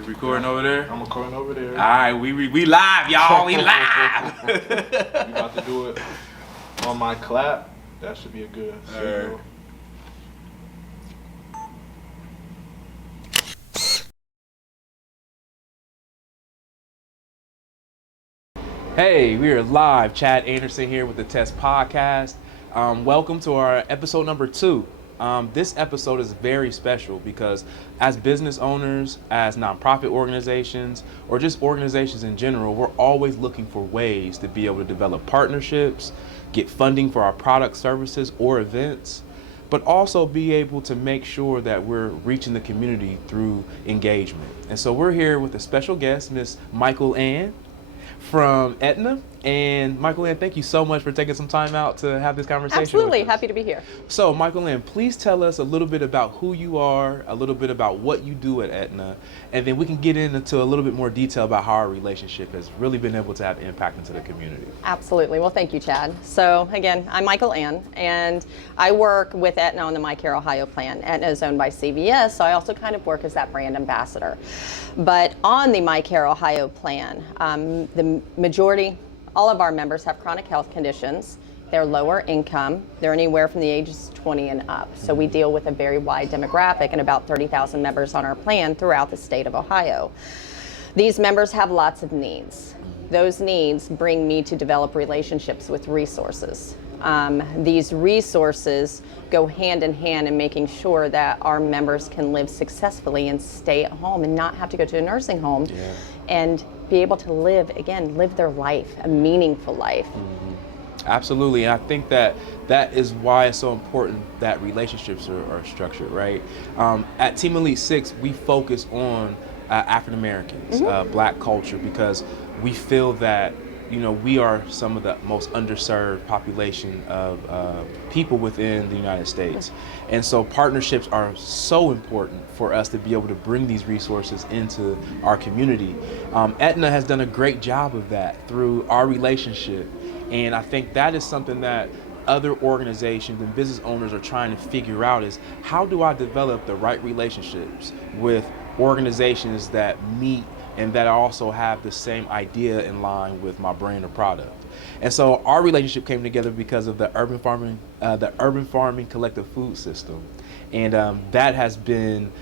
You recording over there? I'm recording over there. All right, we live, y'all. We live. We about to do it on my clap. That should be a good signal. Hey, we are live. Chad Anderson here with the Test Podcast. Welcome to our episode number 2. This episode is very special because as business owners, as nonprofit organizations, or just organizations in general, we're always looking for ways to be able to develop partnerships, get funding for our products, services, or events, but also be able to make sure that we're reaching the community through engagement. And so we're here with a special guest, Miss Michael Ann from Aetna. And Michael Ann, thank you so much for taking some time out to have this conversation. Absolutely, happy to be here. So Michael Ann, please tell us a little bit about who you are, a little bit about what you do at Aetna, and then we can get into a little bit more detail about how our relationship has really been able to have impact into the community. Absolutely, well thank you, Chad. So again, I'm Michael Ann, and I work with Aetna on the MyCare Ohio plan. Aetna is owned by CVS, so I also kind of work as that brand ambassador. But on the MyCare Ohio plan, the majority, all of our members have chronic health conditions. They're lower income. They're anywhere from the ages 20 and up. So we deal with a very wide demographic and about 30,000 members on our plan throughout the state of Ohio. These members have lots of needs. Those needs bring me to develop relationships with resources. These resources go hand in hand in making sure that our members can live successfully and stay at home and not have to go to a nursing home and be able to live their life, a meaningful life. Absolutely, and I think that is why it's so important that relationships are structured, right? At Team Elite 6, we focus on African Americans, Black culture, because we feel that we are some of the most underserved population of people within the United States. And so partnerships are so important for us to be able to bring these resources into our community. Aetna has done a great job of that through our relationship. And I think that is something that other organizations and business owners are trying to figure out is how do I develop the right relationships with organizations that meet and that also have the same idea in line with my brand or product. And so our relationship came together because of the urban farming collective food system. And that has been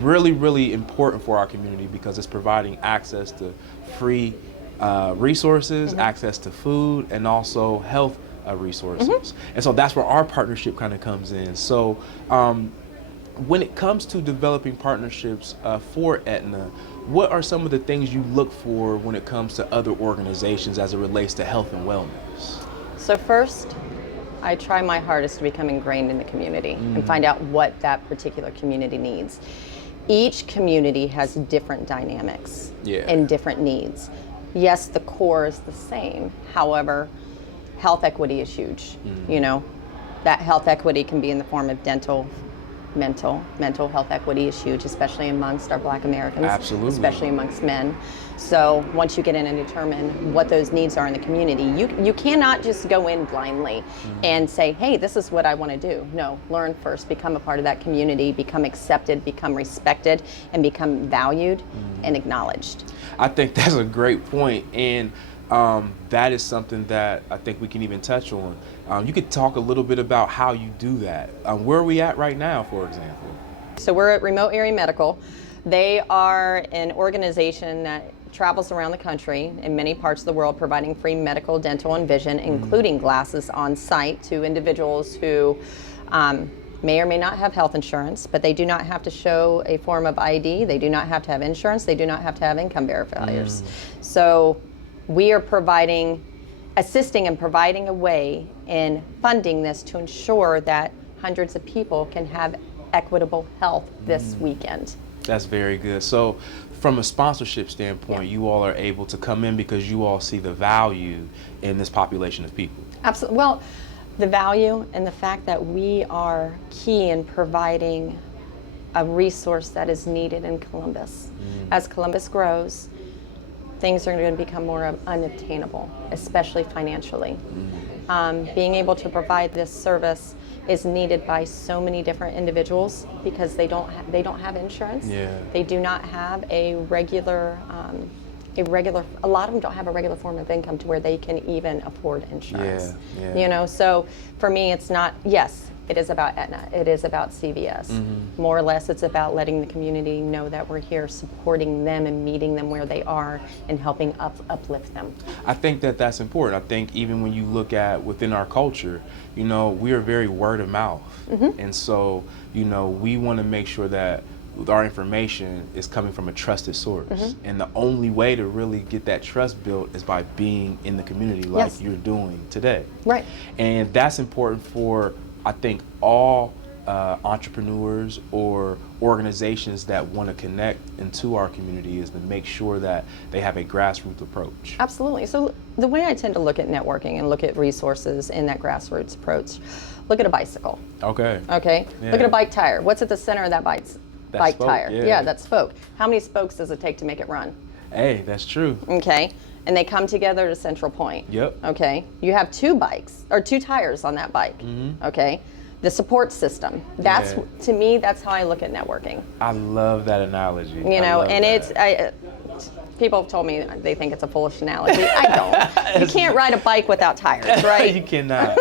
really, really important for our community because it's providing access to free resources, access to food, and also health resources. And so that's where our partnership kind of comes in. So when it comes to developing partnerships for Aetna, what are some of the things you look for when it comes to other organizations as it relates to health and wellness? So first, I try my hardest to become ingrained in the community and find out what that particular community needs. Each community has different dynamics and different needs. Yes, the core is the same. However, health equity is huge. That health equity can be in the form of dental, mental health equity is huge, especially amongst our Black Americans. Absolutely. Especially amongst men. So once you get in and determine what those needs are in the community, you cannot just go in blindly and say, hey, this is what I want to do. No, learn first, become a part of that community, become accepted, become respected, and become valued and acknowledged. I think that's a great point, and that is something that I think we can even touch on. You could talk a little bit about how you do that. Where are we at right now, for example? So we're at Remote Area Medical. They are an organization that travels around the country in many parts of the world providing free medical, dental, and vision, including glasses on site to individuals who may or may not have health insurance, but they do not have to show a form of ID. They do not have to have insurance. They do not have to have income verifiers. So we are assisting and providing a way in funding this to ensure that hundreds of people can have equitable health this weekend. That's very good. So from a sponsorship standpoint, you all are able to come in because you all see the value in this population of people. Absolutely. Well, the value and the fact that we are key in providing a resource that is needed in Columbus. As Columbus grows, things are going to become more unobtainable, especially financially. Being able to provide this service is needed by so many different individuals because they don't have insurance. Yeah. They do not have a regular. A lot of them don't have a regular form of income to where they can even afford insurance. Yeah. You know, so for me, it's not. Yes, it is about Aetna. It is about CVS. More or less, it's about letting the community know that we're here, supporting them and meeting them where they are, and helping uplift them. I think that that's important. I think even when you look at within our culture, you know, we are very word of mouth. And so, you know, we want to make sure that our information is coming from a trusted source. And the only way to really get that trust built is by being in the community like Yes. you're doing today. Right. And that's important for, I think, all entrepreneurs or organizations that want to connect into our community, is to make sure that they have a grassroots approach. Absolutely. So the way I tend to look at networking and look at resources in that grassroots approach, look at a bicycle. Okay. Okay. Yeah. Look at a bike tire. What's at the center of that bike spoke, tire? yeah. That's spoke. How many spokes does it take to make it run? Hey, that's true. Okay. And they come together at a central point. Yep. Okay. You have two tires on that bike. Okay. The support system. That's Yeah. to me. That's how I look at networking. I love that analogy. You I know, love and that. people have told me they think it's a foolish analogy. I don't. You can't ride a bike without tires, right? You cannot.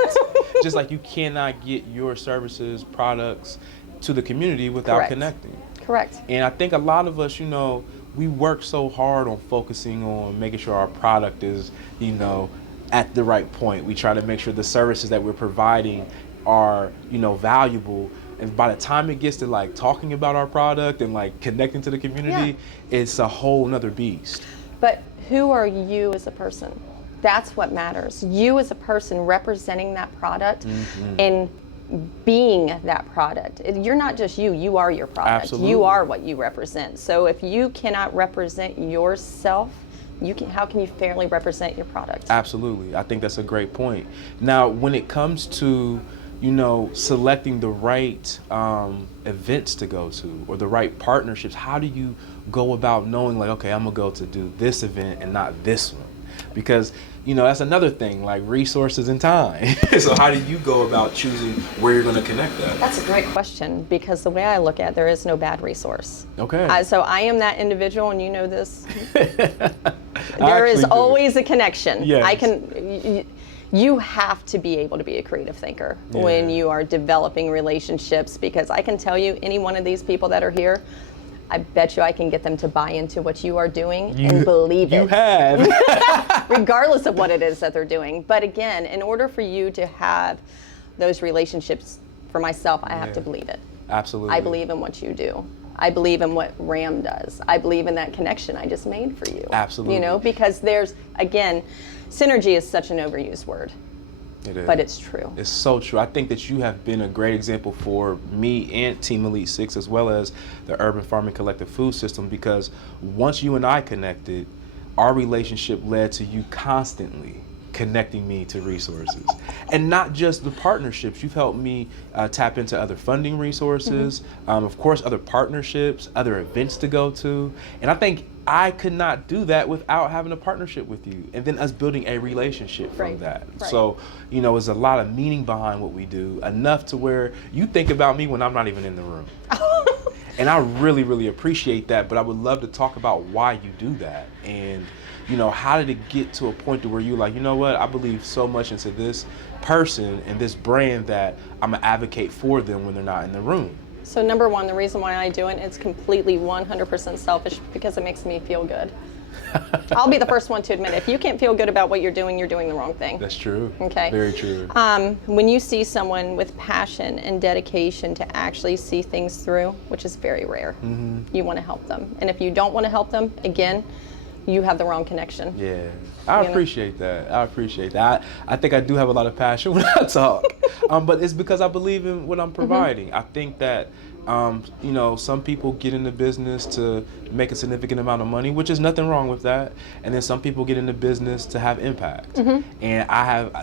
Just like you cannot get your services, products to the community without Correct. connecting. Correct. And I think a lot of us, you know, we work so hard on focusing on making sure our product is, you know, at the right point. We try to make sure the services that we're providing are, you know, valuable. And by the time it gets to like talking about our product and like connecting to the community, it's a whole nother beast. But who are you as a person? That's what matters. You as a person representing that product and being that product. You're not just you, you are your product. Absolutely. You are what you represent. So if you cannot represent yourself, how can you fairly represent your product? Absolutely. I think that's a great point. Now, when it comes to, you know, selecting the right events to go to or the right partnerships, how do you go about knowing like, okay, I'm gonna go to do this event and not this one? Because, you know, that's another thing, like resources and time. So how do you go about choosing where you're gonna connect that? That's a great question, because the way I look at it, there is no bad resource. Okay. So I am that individual, and you know this. There actually is do. always a connection. Yes. You have to be able to be a creative thinker when you are developing relationships, because I can tell you, any one of these people that are here, I bet you I can get them to buy into what you are doing and believe it. You have. Regardless of what it is that they're doing. But again, in order for you to have those relationships, for myself, I have to believe it. Absolutely. I believe in what you do. I believe in what RAM does. I believe in that connection I just made for you. Absolutely. You know, because there's, again, synergy is such an overused word, It is. but it's true. It's so true. I think that you have been a great example for me and Team Elite 6, as well as the Urban Farming Collective Food System, because once you and I connected, our relationship led to you constantly connecting me to resources. And not just the partnerships. You've helped me tap into other funding resources, of course, other partnerships, other events to go to. And I think I could not do that without having a partnership with you, and then us building a relationship from Right, that. right. So, you know, there's a lot of meaning behind what we do, enough to where you think about me when I'm not even in the room. And I really, really appreciate that, but I would love to talk about why you do that. And, you know, how did it get to a point to where you're like, you know what, I believe so much into this person and this brand that I'm gonna advocate for them when they're not in the room. So number one, the reason why I do it, it's completely 100% selfish, because it makes me feel good. I'll be the first one to admit it. If you can't feel good about what you're doing the wrong thing. That's true. Okay. Very true. When you see someone with passion and dedication to actually see things through, which is very rare, you want to help them. And if you don't want to help them, again, you have the wrong connection. Yeah, I You know? appreciate that. I appreciate that. I think I do have a lot of passion when I talk, but it's because I believe in what I'm providing. I think that, you know, some people get into business to make a significant amount of money, which is nothing wrong with that. And then some people get into business to have impact. And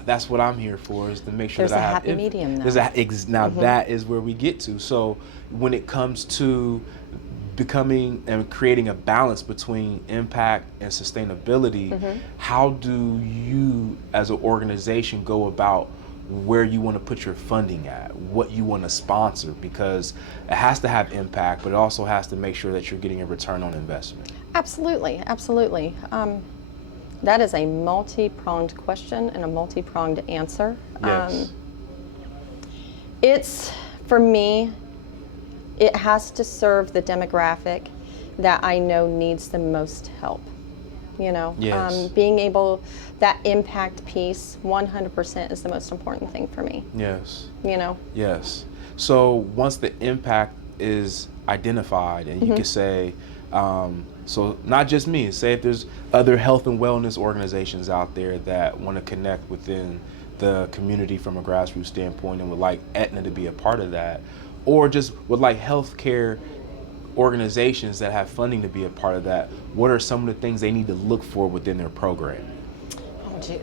that's what I'm here for, is to make sure There's that I a have happy medium, though. Now that is where we get to. So when it comes to becoming and creating a balance between impact and sustainability, how do you as an organization go about where you want to put your funding at, what you want to sponsor, because it has to have impact, but it also has to make sure that you're getting a return on investment? Absolutely, absolutely. That is a multi-pronged question and a multi-pronged answer. Yes. It's, for me, it has to serve the demographic that I know needs the most help. You know, Yes. being able, that impact piece, 100% is the most important thing for me. Yes. You know, Yes. So once the impact is identified, and you can say, so not just me, say if there's other health and wellness organizations out there that want to connect within the community from a grassroots standpoint and would like Aetna to be a part of that, or just would like healthcare organizations that have funding to be a part of that, what are some of the things they need to look for within their program?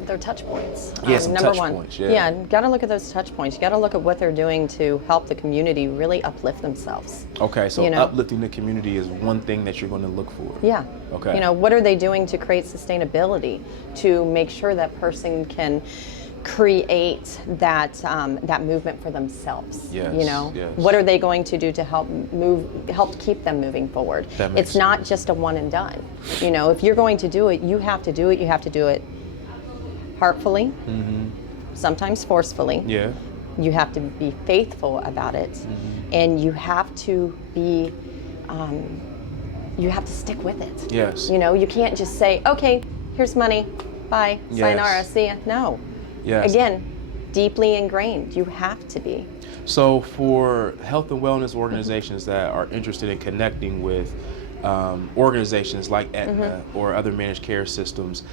their touch points. Yeah, some number touch one. points, yeah. Got to look at those touch points. You got to look at what they're doing to help the community really uplift themselves. Okay, so You know? uplifting the community is one thing that you're going to look for. Yeah. Okay. You know, what are they doing to create sustainability to make sure that person can create that that movement for themselves? Yes, You know, yes. what are they going to do to help keep them moving forward? That makes It's not sense. just a one and done. You know, if you're going to do it, you have to do it. You have to do it heartfully, sometimes forcefully. Yeah. You have to be faithful about it, and you have to be, you have to stick with it. Yes. You know, you can't just say, okay, here's money, bye, sayonara, Yes. see ya. No. Yes. Again, deeply ingrained. You have to be. So for health and wellness organizations that are interested in connecting with organizations like Aetna or other managed care systems,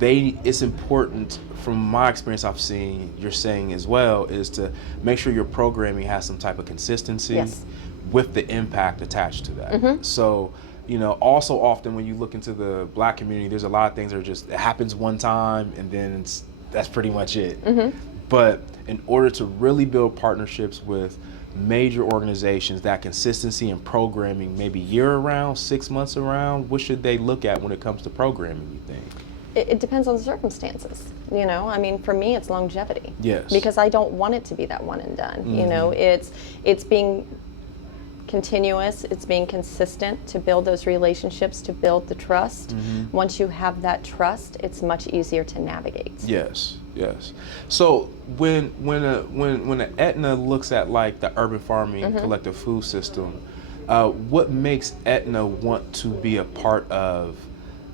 it's important, from my experience I've seen, you're saying as well, is to make sure your programming has some type of consistency Yes. with the impact attached to that. So, you know, also often when you look into the Black community, there's a lot of things that are just, it happens one time and then that's pretty much it. But in order to really build partnerships with major organizations, that consistency in programming, maybe year round, 6 months around, what should they look at when it comes to programming, you think? It depends on the circumstances. You know, I mean, for me, it's longevity. Yes. Because I don't want it to be that one and done. You know, it's being continuous, it's being consistent to build those relationships, to build the trust. Once you have that trust, it's much easier to navigate. Yes, yes. So when an Aetna looks at like the urban farming collective food system, what makes Aetna want to be a part of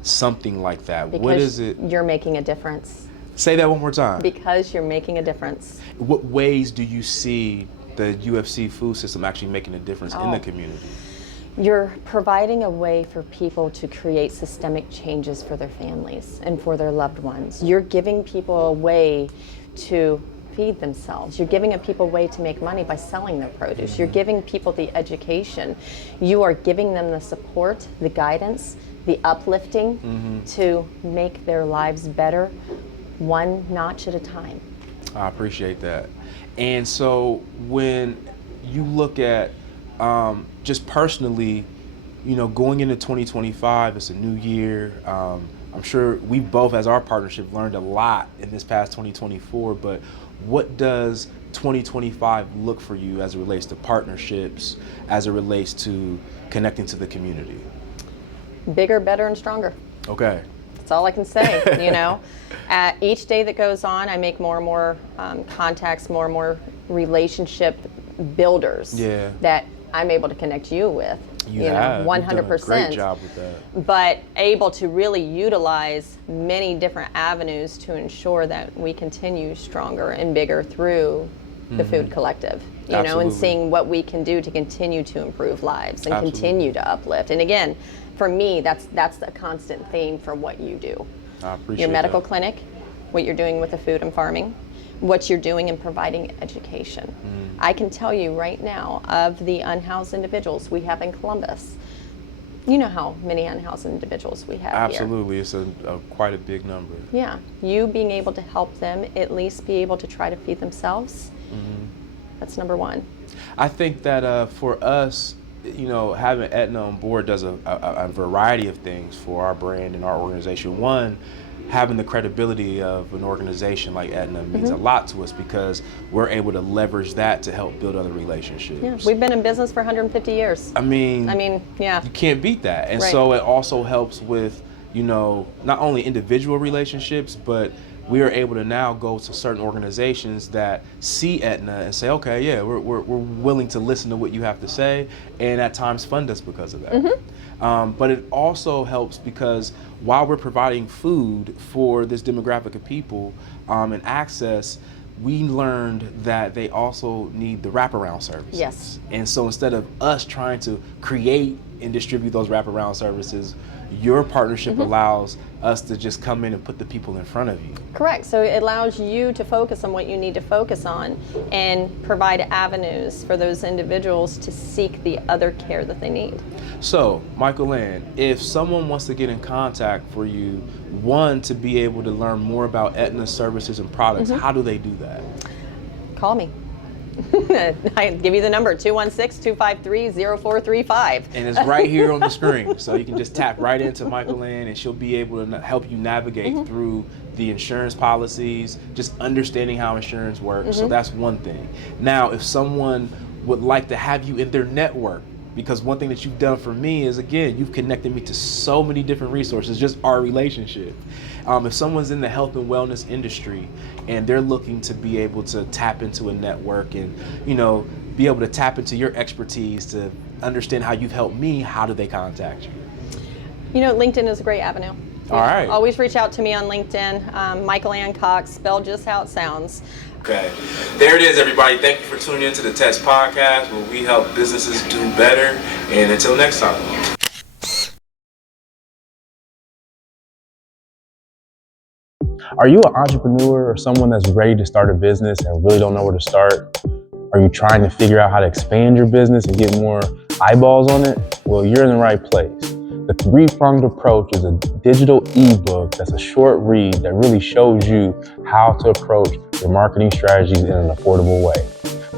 something like that? Because What is it? you're making a difference. Say that one more time. Because you're making a difference. What ways do you see the UFC food system actually making a difference in the Oh. community? You're providing a way for people to create systemic changes for their families and for their loved ones. You're giving people a way to feed themselves. You're giving people a way to make money by selling their produce. You're giving people the education. You are giving them the support, the guidance, the uplifting to make their lives better, one notch at a time. I appreciate that. And so when you look at just personally, you know, going into 2025, it's a new year. I'm sure we both, as our partnership, learned a lot in this past 2024, but what does 2025 look for you as it relates to partnerships, as it relates to connecting to the community? Bigger, better, and stronger. Okay. That's all I can say, you know. Each day that goes on, I make more and more contacts, more and more relationship builders Yeah. that I'm able to connect you with. You have. 100%. You've done a great job with that. But able to really utilize many different avenues to ensure that we continue stronger and bigger through the Food Collective, you know, Absolutely. and seeing what we can do to continue to improve lives and Absolutely. continue to uplift. And again, for me, that's a constant theme for what you do. I appreciate Your medical that. clinic, what you're doing with the food and farming, what you're doing in providing education. I can tell you right now, of the unhoused individuals we have in Columbus, you know how many unhoused individuals we have here. Absolutely. It's a quite a big number. Yeah, you being able to help them at least be able to try to feed themselves, that's number one. I think that for us, you know, having Aetna on board does a variety of things for our brand and our organization. One, having the credibility of an organization like Aetna means a lot to us because we're able to leverage that to help build other relationships. Yeah, we've been in business for 150 years. I mean, yeah. You can't beat that. And Right. so it also helps with, you know, not only individual relationships, but we are able to now go to certain organizations that see Aetna and say, okay, yeah, we're willing to listen to what you have to say, and at times fund us because of that. But it also helps because while we're providing food for this demographic of people and access, we learned that they also need the wraparound services. Yes. And so instead of us trying to create and distribute those wraparound services, your partnership allows us to just come in and put the people in front of you. Correct. So it allows you to focus on what you need to focus on and provide avenues for those individuals to seek the other care that they need. So, Michael Ann, if someone wants to get in contact for you, one, to be able to learn more about Aetna's services and products, how do they do that? Call me. I give you the number, 216-253-0435. And it's right here on the screen. So you can just tap right into Michael Ann and she'll be able to help you navigate through the insurance policies, just understanding how insurance works. So that's one thing. Now, if someone would like to have you in their network, because one thing that you've done for me is, again, you've connected me to so many different resources, just our relationship. If someone's in the health and wellness industry and they're looking to be able to tap into a network and, you know, be able to tap into your expertise to understand how you've helped me, how do they contact you? You know, LinkedIn is a great avenue. All right. Always reach out to me on LinkedIn, Michael Ann Cox, spelled just how it sounds. Okay. There it is, everybody. Thank you for tuning in to the Test Podcast, where we help businesses do better. And until next time. Are you an entrepreneur or someone that's ready to start a business and really don't know where to start? Are you trying to figure out how to expand your business and get more eyeballs on it? Well, you're in the right place. The Three-Pronged Approach is a digital ebook that's a short read that really shows you how to approach your marketing strategies in an affordable way.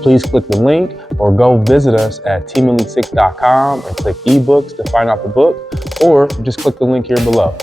Please click the link or go visit us at teamelite6.com and click ebooks to find out the book, or just click the link here below.